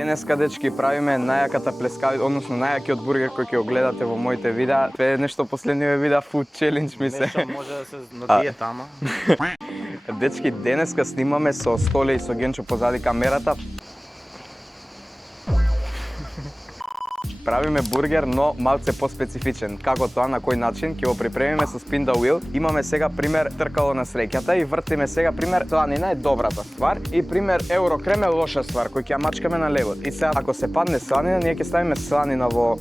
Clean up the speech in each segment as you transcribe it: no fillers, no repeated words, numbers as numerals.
Денеска, дечки, правиме најаката плескавица, односно најакиот бургер кој ќе го гледате во моите видеа. Тоа е нешто последниве видеа food challenge ми се. Нешто може да се на диета, ама. Дечки, денеска снимаме со Столе и со Генчо позади камерата. Правиме бургер, но малце поспецифичен. Како тоа, на кој начин, ќе го припремиме со spin the wheel. Имаме сега пример тркало на среќата и вртиме сега пример сланина е добрата ствар и пример еврокрем е лоша ствар кој ќе ја мачкаме на левот. И сега ако се падне сланина, ние ќе ставиме сланина во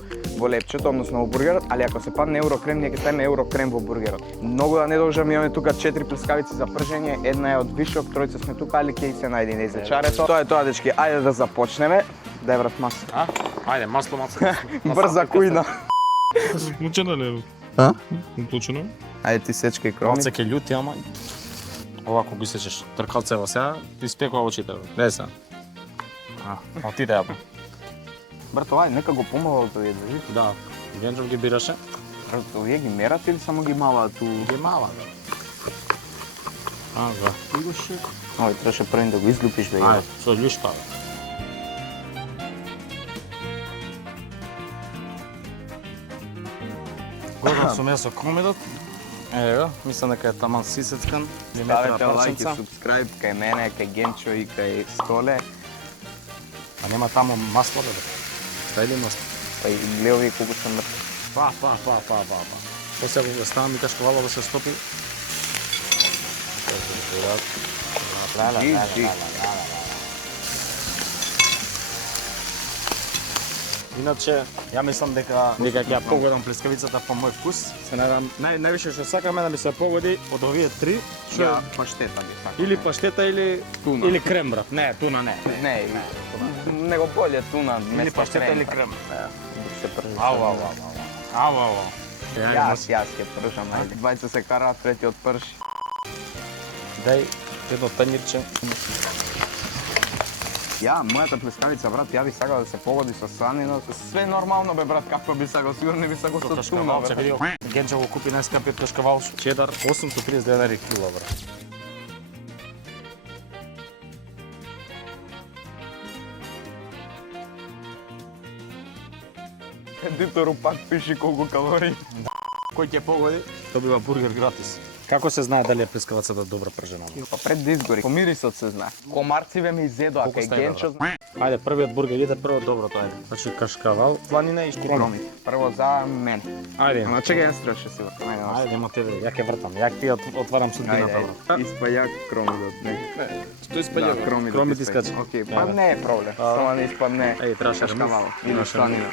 лепчето, односно во бургерот, али ако се падне еврокрем, ние ќе ставиме еврокрем во бургерот. Многу да не должам, имаме тука 4 плескавици за пржење, една е од вишок, тројца сме тука, али ќе се најде неизлечарето. Тоа е тоа, дечки, ајде да започнеме. Дај брат масло. А? Ајде, масло. Брза кујна. Мучено ли? А? Мучено? Ајде ти сечкај кромит. Малце ке љути, ама овако ги сечеш. Тркалцево сега, ти спекува очите. Де се? Отиде ја. Брат, ова нека го помалу да ја држи. Да, Генчов ги бираше. Брат, овие ги мерат или само ги маваат ту? Ги мала, да. Да. Ој, требаше првин да го излупиш, бе. Ајде, со љушка, бе. Годам со месо кромидот. Ево, мислам дека е таман сисецкан. Ставете лайк и субскрайб кај мене, кај Генчо и кај Столе. А нема таму масло, бе. Стај ли масло? Па и гледави колку се мртви. Па. После го ставам и кашкавало да се стопи. Иначе, ја мислам дека ќе ја погодам плескавицата по мој вкус. Се надам, највише што сакаме да ми се погоди од овие три, што Ја паштета ги сакам. или паштета или туна. или крем, брат. Не, туна не. Не, него боле туна, Или паштета или крем. Се пржи. Ау. Јас ќе пржам, ајде. Двајца се караат, третиот пржи. Дај едно тањирче. Ја, мојата плескавица, брат, ја би сакал да се погоди со сланина. Све нормално, бе, брат, како би сакал, сигурно би сакал со туна, Кашкавалче, видио. Генчо го купи најскапиот кашкавал, чедар, 830 денари кило, брат. Едитору пак пиши колку калории. Кој ќе погоди, добива бургер гратис. Како се знае дали е плескавицата добра пржена? Па пред да изгори, помирисот се знае. Комарциве ми изедоа, Колку кај стаја, Генчо Ајде, првиот бургер иде прво добро тоа е. Значи кашкавал, сланина и кромит. кромит. Прво за мен. Ајде. Ама чекај, јас требаше си вртам. Ајде, има тебе, ја ќе вртам. Ја ти отварам судбината, брат. Испаја кромидот, не. Што испаѓа? Да, кромидот. Кромит искача. Окей, па не е проблем. Само не испадне. Еј, требаше кашкавал или сланина.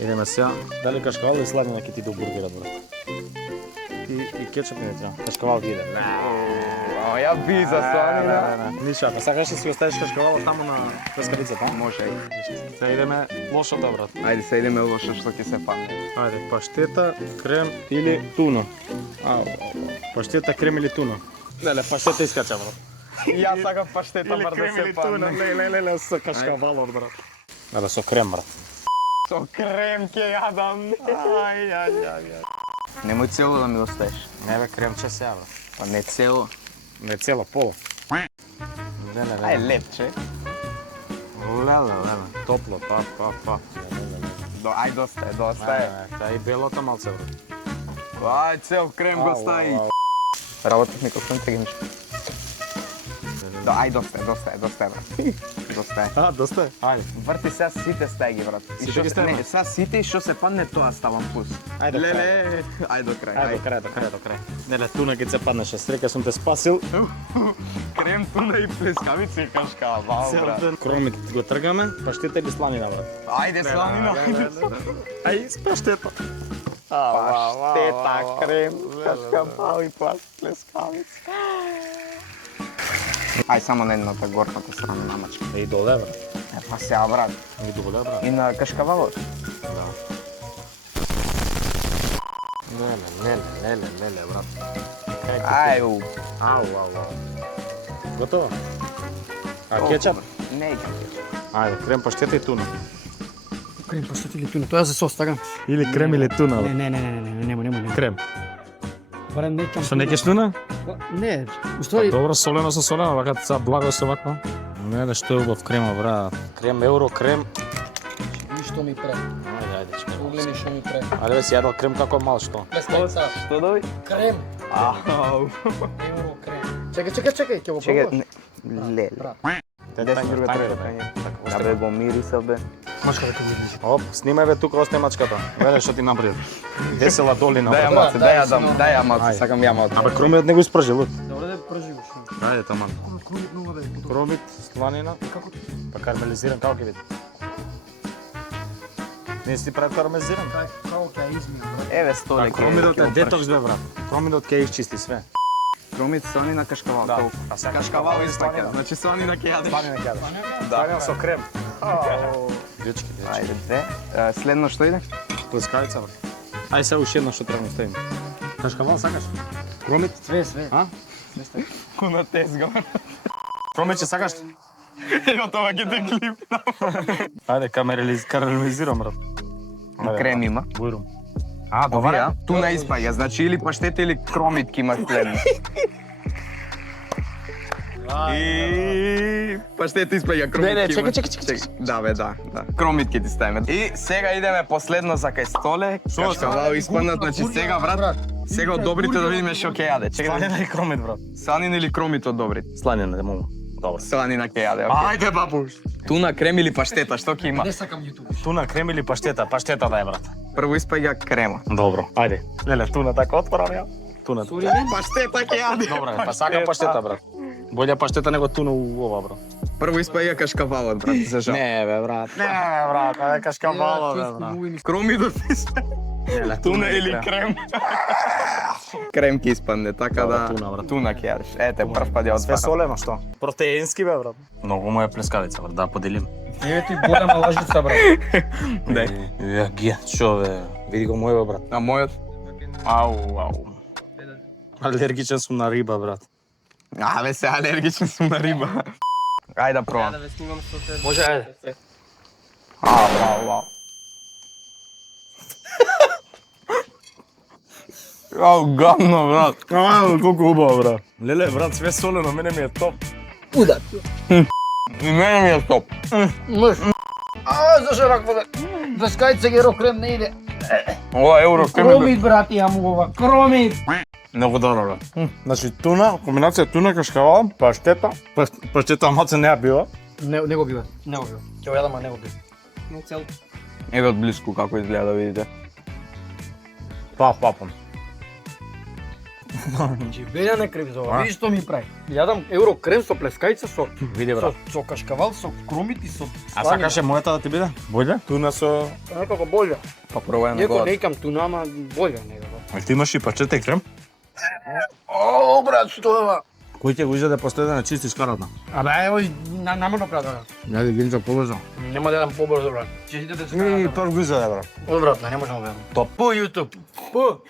Идеме сега. Дали кашкавал или сланина ќе ти до бургерот, брат? И кетчуп не треба. Кашкавал ги иде. Ама ја би за сланина. Ништо, ако сакаш да си оставиш кашкавалот таму на плескавицата. Може и. Сега идеме лошото, брат. Ајде, се идеме лошо што ќе се падне. Ајде, паштета, крем или туна. Паштета, крем или туна. Леле, паштета искача, брат. Ја сакам паштета, бар да се падне. Леле, со кашкавалот, брат. Абе, со крем, брат. Со крем ќе јадам. Ај. Немој цело да ми оставиш. Не бе, кремче сега, брат. Па не цело. Не цело, поло. Ај лепче. Леле. Топло, па. Ај доста е. Та и белото малце, брат. Ај цел крем го стави. Работев микрофоните ги ништо. Ај доста е, брат. Доста е. Доста е. Ајде. Врти сега сите стај ги, брат. Сите ги ставам? Не, сега сите и што се падне тоа ставам плюс. Ајде, Леле, ај до крај. Ајде, до крај. Леле, туна ќе се паднеше. Среќа сум те спасил. Крем, туна и плескавици и кашкавал, брат. Кромит го тргаме, паштета или сланина, брат? Ајде сланина. Ај, с паштета. Паштета, крем, кашкавал и плескавици. Ај само на едната горната страна намачка. И доле, брат. Па сега, брат. И доле, брат. И на кашкавалот. Да. Леле, брат. Ају. Ау. Готово? А кетчап? Не икам кетчап. Ајде, крем, паштета и туна. Крем, паштета или туна? Тоа за сос, така? Или крем или туна, Не, нема. Крем. Барем не икам. Што не кеш туна? Не, устои. Добро, солено со солено, вака са благо со вака. Не, што е убав крема, брат. Крем, евро, крем. И што ми пре. Ајде, чекај. Погледни што ми пре. Ајде, бе, си јадал крем како мал, што? Плескајца. Што доби? Крем. Ау. Евро крем. Чекај, ќе го Чекај, пробуваш? леле. Брат. Десна друга треба. Да бе го мириса бе. Мачка да ќе видиш. Оп, снимај бе тука осте мачката. Веле што ти направи. Весела долина. Дај ја брат. маце, дај ја дам, дај ја маце, Ајде. сакам ја маце. Абе, кромит не го испржи, луд. Добре да проживиш. Ајде, таман. Кромит много бе. Кромит, сланина, Како па карамелизиран, како ќе види? Не си прави карамелизиран? како ќе измија, брат. Еве столе. Кромидот е детокс бе, брат. Кромидот ќе изчисти све. Кромит сланина кашкавал. Да. толку. А сега Кашкавал и сланина. сланина. Значи сланина ќе јадеш. Сланина ќе јадеш. Да. Сланина со крем. Дечки, дечки. Ајде, две. Следно што иде? Плескавица, брат. Ај сега уште едно што треба да ставим. Кашкавал сакаш? Кромит? Све. А? Куна тезга. Кромит ќе сакаш? Ево тоа ќе те клип. Ајде, карамелизирам, брат. Крем има. Бујрум. Оваа туна испаѓа, значи или паштета или кромит ќе имаш следно. И паштета испаѓа, кромит Не, ќе имаш. чекај. Да бе, да. Кромит ќе ти ставиме. И сега идеме последно за кај столе. Кашкавал испаднат, значи сега брат, сега од добрите да видиме што ќе јаде. Чекај, Сланина и кромит, брат. сланина или кромит од добрите? Сланина, да мога. Добро. Сланина ќе јаде. окей. Ајде, бабуш. Туна, крем или паштета, што ќе има? Не сакам YouTube. Туна, крем или паштета? Паштета да е, брат. Прво испаѓа крема. Добро. Ајде. Леле, туна така отворам ја. Туна. Паштета ќе јаде. Добро, па сакам паштета, брат. Боле паштета него туна у ова, брат. Прво испаѓа кашкавалот, брат, за жал. Не, бе, брат. Не, бе, брат. Ајде, кашкавало, бе, брат. Кромидот туна или крем? Крем ќе испадне, така Добро, да туна, брат. туна ќе јадеш. Ете, прв пат ја Све отварам. солено, што? Протеински, бе, брат. Многу му е плескавица, брат, да поделим. Еве ти голема лажица, брат. Дај. Ја, ги, шо, бе. Види го мојот, брат. А мојот? Ау. Алергичен сум на риба, брат. Абе, се алергичен сум на риба. Ајде да пробам. Може, ајде. Ау. Ау, гадно, брат. Колку убаво, брат. Леле, брат, све солено, мене ми е топ. Удар. И мене ми е топ. Мъж. Зашо раква да... Плескајца геро крем не иде. Ова евро крем е Кромит, брат, јам ова. Кромит. Многу добро, брат. Значи, туна, комбинација туна, кашкавал, паштета. Паштета маце не ја била. Не го бива. Ќе го јадам, а не го бива. Не цел. Еве од блиску како изгледа да видите. Папам. Белја не криви за ова. Види што ми прави. Јадам евро крем со плескајца, со Види, брат. со кашкавал, со кромит и со А сакаше мојата да ти биде? Боле? Туна со... некако болја. Па пробај на Иако год. не икам туна, ама болја некако. А ти имаш и паштета и крем? О, брат, што е ова? Кој ќе го изјаде после да не чистиш карата? Абе, ево, намерно правда. Јаде гинча побрзо. Нема да јадам побрзо, брат. Ќе идете да се И прв го изјаде, брат. Одвратно, не можам да јадам. Топ. По YouTube. По.